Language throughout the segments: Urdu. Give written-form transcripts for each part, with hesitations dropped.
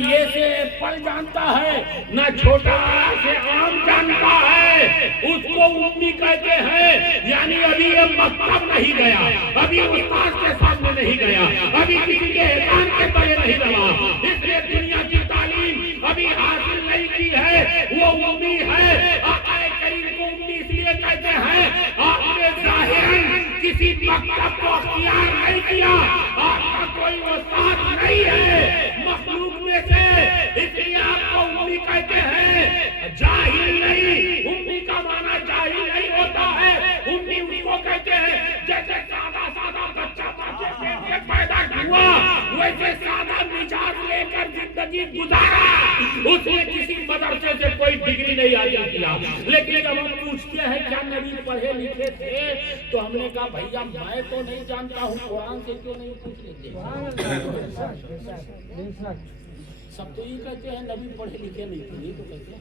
یہ سے ایپل جانتا ہے نہ چھوٹا سے آم جانتا ہے، اس کو امی کہتے ہیں۔ یعنی ابھی یہ مکتب نہیں گیا، ابھی استاد کے سامنے نہیں گیا، ابھی کسی کے احسان کے تلے نہیں رہا، اس لیے دنیا کی تعلیم ابھی حاصل نہیں کی ہے، وہ امی ہے۔ آقا کریم کو امی اس لیے کہتے ہیں، آپ نے ظاہراً کسی مکتب کو اختیار نہیں کیا، آپ کا کوئی استاد نہیں ہے مخلوق میں سے، اس لیے آپ کو امی کہتے ہیں۔ جاہل نہیں، امی کا معنی جاہل نہیں ہوتا ہے، امی اس کو کہتے ہیں جیسے سادہ سادہ بچہ باپے پیٹ میں پیدا ہوا ویسے سادہ مزاج لے کر زندگی گزارا، اس نے کسی مدرسے سے کوئی ڈگری نہیں حاصل کیا۔ لیکن جب ہم پوچھتے ہیں کیا نبی پڑھے لکھے تھے تو ہم نے کہا بھیا میں تو نہیں جانتا ہوں، قرآن سے کیوں نہیں پوچھ لیتے؟ سب تو یہ کہتے ہیں نبی پڑھے لکھے نہیں تھے، یہ تو کہتے ہیں۔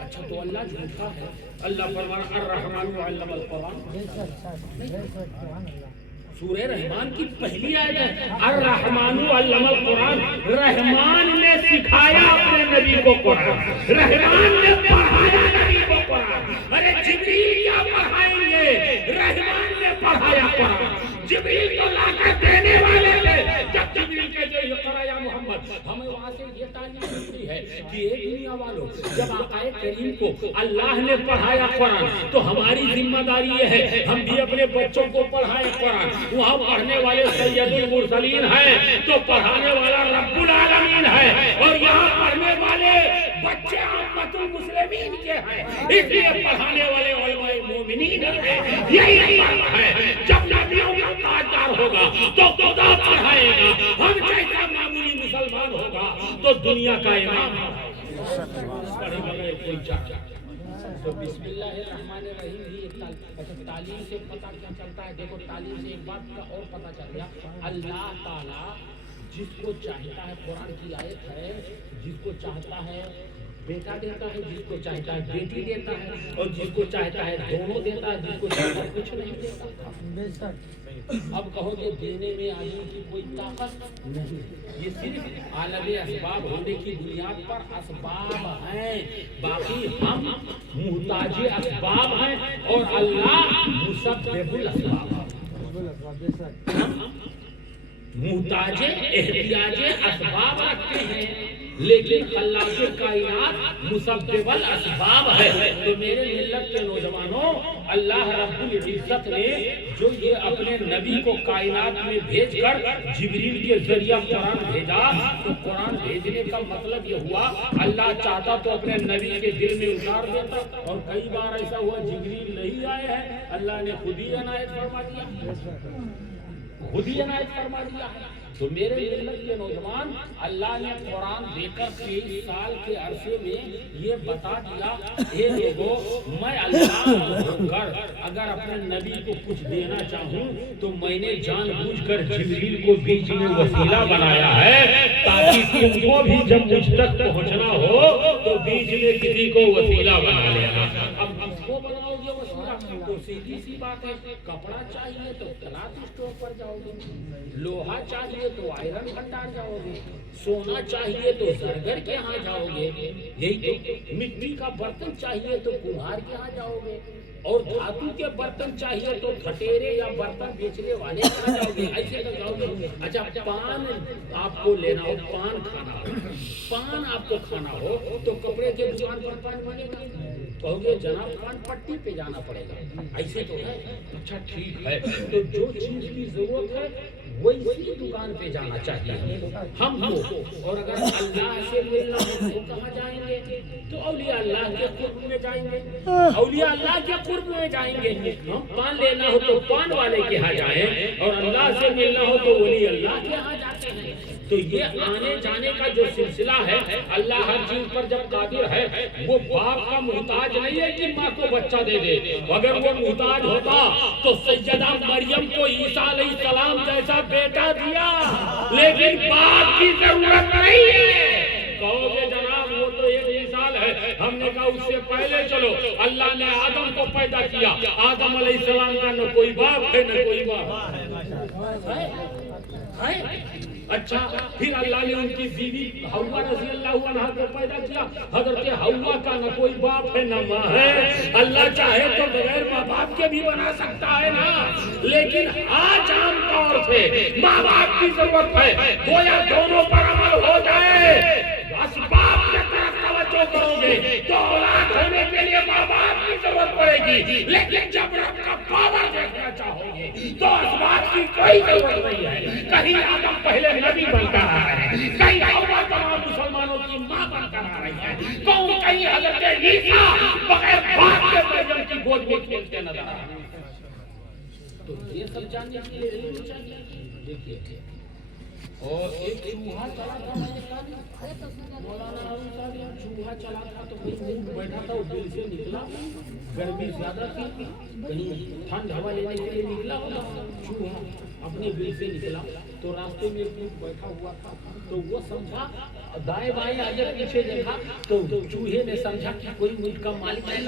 اچھا تو اللہ جھوٹا ہے؟ اللہ فرماتا الرحمن علم القرآن، سورہ رحمان کی پہلی آیت ہے الرحمن علم القرآن، رحمان نے سکھایا اپنے نبی کو قرآن، رحمان نے پڑھایا نبی کو قرآن۔ ارے جبریل کیا پڑھائیں گے، رحمان نے پڑھایا قرآن۔ جبریل تو لا کر دینے والے تھے، جب جبریل کہتے ہیں اقرا یا محمد، ہمیں وہاں سے یہ تعلیم ملتی ہے کہ اے دنیا والوں، جب آقا کریم کو اللہ نے پڑھایا قرآن تو ہماری ذمہ داری یہ ہے ہم بھی اپنے بچوں کو پڑھائیں قرآن۔ وہاں پڑھنے والے سید المرسلین ہیں تو پڑھانے والا رب العالمین ہے، اور یہاں پڑھنے والے بچے امت المسلمین کے ہیں، اس لیے پڑھانے والے علماء مومنین ہیں۔ یہی بات ہے، جب نبیوں کا تاجدار ہوگا تو خدا پڑھائے گا، ہم جیسا معمولی مسلمان ہوگا تو دنیا کا امام پڑھے بغیر کوئی چاہتا۔ تو بسم اللہ الرحمن الرحیم بھی تعلیم سے پتہ کیا چلتا ہے؟ دیکھو تعلیم سے ایک بات کا اور پتہ چل گیا، اللہ تعالیٰ جس کو چاہتا ہے، قرآن کی آیت ہے، جس کو چاہتا ہے بیٹا دیتا ہے، جس کو چاہتا ہے بیٹی دیتا ہے، اور جس کو چاہتا ہے دونوں دیتا ہے، جس کو چاہتا ہے کچھ نہیں دیتا۔ اب کہو گے دینے میں آدمی کی کوئی طاقت نہیں، یہ صرف عالم اسباب ہونے کی بنیاد پر اسباب ہیں، باقی ہم محتاج اسباب ہیں اور اللہ مسبب الاسباب ہے۔ ہم محتاج احتیاج اسباب رکھتے ہیں لیکن اللہ کے کائنات مسبب الاسباب ہے۔ تو میرے ملت کے نوجوانوں، اللہ رب العزت نے جو یہ اپنے نبی کو کائنات میں بھیج کر جبریل کے ذریعہ قرآن بھیجا، تو قرآن بھیجنے کا مطلب یہ ہوا اللہ چاہتا تو اپنے نبی کے دل میں اتار دیتا، اور کئی بار ایسا ہوا جبریل نہیں آئے ہیں، اللہ نے خود ہی عنایت فرما دیا، خود ہی عنایت فرما دیا۔ تو میرے ملت کے نوجوان، اللہ نے قرآن دے کر 23 سال کے عرصے میں یہ بتا دیا، اے لوگو میں اللہ ہو کر اگر اپنے نبی کو کچھ دینا چاہوں تو میں نے جان بوجھ کر جبریل کو بیچ میں وسیلہ بنایا ہے، تاکہ تم کو بھی جب مجھ تک پہنچنا ہو تو بیچ میں کسی کو وسیلہ بنا لینا۔ اب اس کو بناؤ گے وسیلہ تو سیدھی سی بات ہے، کپڑا چاہیے تو کلاتھ اسٹور پر جاؤ گے، لوہا چاہیے تو آئرن بھنڈار جاؤ گے، سونا چاہیے تو زرگر کے ہاں جاؤ گے، یہی تو مٹی کا برتن چاہیے تو کمہار کے ہاں جاؤ گے، اور دھاتو کے برتن چاہیے تو گھٹیرے یا برتن بیچنے والے کے ہاں جاؤ گے، ایسے تو جاؤ گے۔ اچھا پان آپ کو لینا ہو، پان کھانا ہو، پان آپ کو کھانا ہو تو کپڑے کے دکان پر پان ملے گا، کہو گے جناب پان پٹی پہ جانا پڑے گا، ایسے تو ہے۔ اچھا ٹھیک ہے، تو جو چیز کی ضرورت ہے وہی اسی دکان پہ جانا چاہیے ہم کو، اور اگر اللہ سے ملنا ہے تو کہاں جائیں گے؟ تو اولیاء اللہ کے قرب میں جائیں گے، اولیاء اللہ کے قرب میں جائیں گے۔ ہم پان لینا ہو تو پان والے کے ہاں جائیں، اور اللہ سے ملنا ہو تو ولی اللہ کے ہاں جاتے ہیں۔ تو یہ آنے جانے کا جو سلسلہ ہے، اللہ ہر چیز پر جب قادر ہے، وہ باپ کا محتاج نہیں ہے کہ ماں کو بچہ دے دے، اگر وہ محتاج ہوتا تو سیدہ مریم کو عیسیٰ علیہ السلام جیسا بیٹا دیا، لیکن باپ کی ضرورت نہیں ہے۔ کہو گے جناب وہ تو ایک مثال ہے، ہم نے کہا اس سے پہلے چلو، اللہ نے آدم کو پیدا کیا، آدم علیہ السلام کا نہ کوئی باپ ہے نہ کوئی باپ ہے، اچھا پھر اللہ نے ان کی بیوی حوا رضی اللہ عنہا کو پیدا کیا. حضرت حوا کا نہ کوئی باپ ہے نہ ماں ہے. اللہ چاہے تو بغیر ماں باپ کے بھی بنا سکتا ہے نا, لیکن آج عام طور سے ماں باپ کی ضرورت ہے. گویا دونوں پر عمل ہو جائے. اسباب کی طرف توجہ کرو گے تو اولاد ہونے کے لیے ماں باپ کی ضرورت پڑے گی, لیکن جب رب کا پاور دیکھنا چاہو گے تو اسباب کی کوئی ضرورت نہیں ہے. کہیں آدم پہلے نبی بن کر آ رہے ہیں, کہیں حوا تمام مسلمانوں کی ماں بن کر آ رہی ہے, کہیں حضرت عیسیٰ بغیر باپ کے مریم کی گود میں کھیلتے نظر آ رہے ہیں. تو یہ سب جاننے کے لیے دیکھیے. اور ایک چوہا چلا تھا, مولانا ہارون صاحب چوہا چلا تھا تو کوئی اونٹ بیٹھا تھا, اس دل سے نکلا, گرمی زیادہ تھی, کہیں ٹھنڈ ہوا لینے کے لیے نکلا چوہا, اپنے دل سے نکلا تو راستے میں ایک اونٹ بیٹھا ہوا تھا. تو وہ سمجھا, دائیں بائیں آگے پیچھے دیکھا تو چوہے نے سمجھا کہ کوئی اونٹ کا مالک ہے,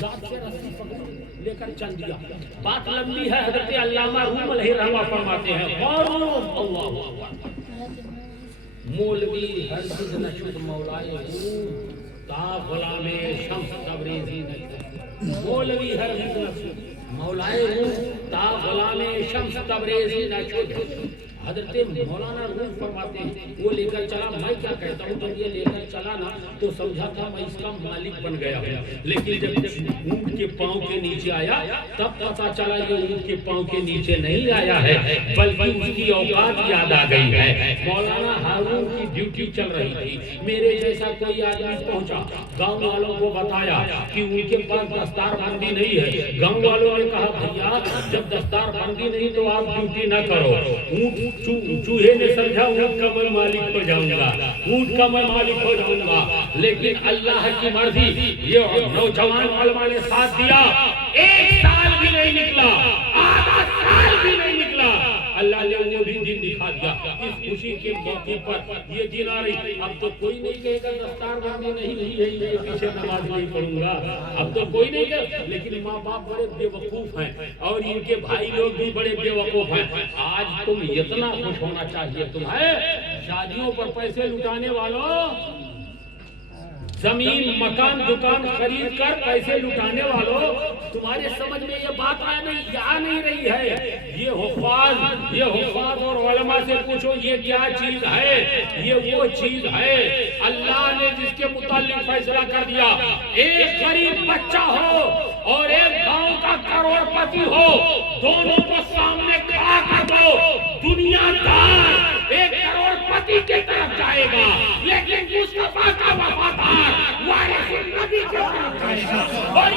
دانت سے رسی پکڑ لے کر چل دیا. بات لمبی ہے, حضرت علامہ روم علیہ رحمہ فرماتے ہیں مولوی ہرگز نہ شد مولائے روم تا غلام شمس تبریزی نہ. مولوی ہرگز نہ شد مولائے روم تا غلام شمس تبریزی نہ شد. حضرت مولانا روم فرماتے ہیں وہ لے کر چلا. میں کیا کہتا ہوں, جب یہ لے کر چلا نا تو سمجھا تھا میں اس کا مالک بن گیا ہوں, لیکن جب اونٹ کے پاؤں کے نیچے آیا تب پتا چلا یہ اونٹ کے پاؤں کے نیچے نہیں آیا ہے, بلکہ اس کی اوقات یاد آ گئی ہے. مولانا ہارون کی ڈیوٹی چل رہی تھی, میرے جیسا کوئی آدمی پہنچا, گاؤں والوں کو بتایا کہ ان کے پاس دستار بندی نہیں ہے. گاؤں والوں نے کہا بھیا جب دستار بندی نہیں تو آپ ڈیوٹی نہ کرو. چوہے نے سمجھا اونٹ کا میں مالک ہو جاؤں گا, اونٹ کا میں مالک ہو جاؤں گا, لیکن اللہ کی مرضی یہ نوجوان علماء نے ساتھ دیا. ایک سال بھی نہیں نکلا, آدھا سال بھی نہیں نکلا, اللہ نے وہ بھی دن دکھا دیا. اس خوشی کے موقع پر یہ دن آ رہی. اب تو کوئی نہیں کہے گا دستار بندی نہیں ہے, پیچھے نماز نہیں پڑھوں گا, اب تو کوئی نہیں کہے. لیکن ماں باپ بڑے بے وقوف ہیں اور ان کے بھائی لوگ بھی بڑے بے وقوف ہیں. آج تم اتنا خوش ہونا چاہیے تمہیں, شادیوں پر پیسے لٹانے والوں, زمین مکان دکان خرید کر پیسے لٹانے والوں, تمہارے سمجھ میں یہ بات آ نہیں رہی ہے. یہ حفاظ اور علماء سے پوچھو یہ کیا چیز ہے. یہ وہ چیز ہے اللہ نے جس کے متعلق فیصلہ کر دیا. ایک غریب بچہ ہو اور ایک گاؤں کا کروڑ پتی ہو, دونوں کو سامنے کھڑا کر دو, دنیا دار ایک کروڑ پتی کی طرف جائے گا, لیکن مصطفیٰ کا وفادار وارث النبی کی طرف جائے گا. اور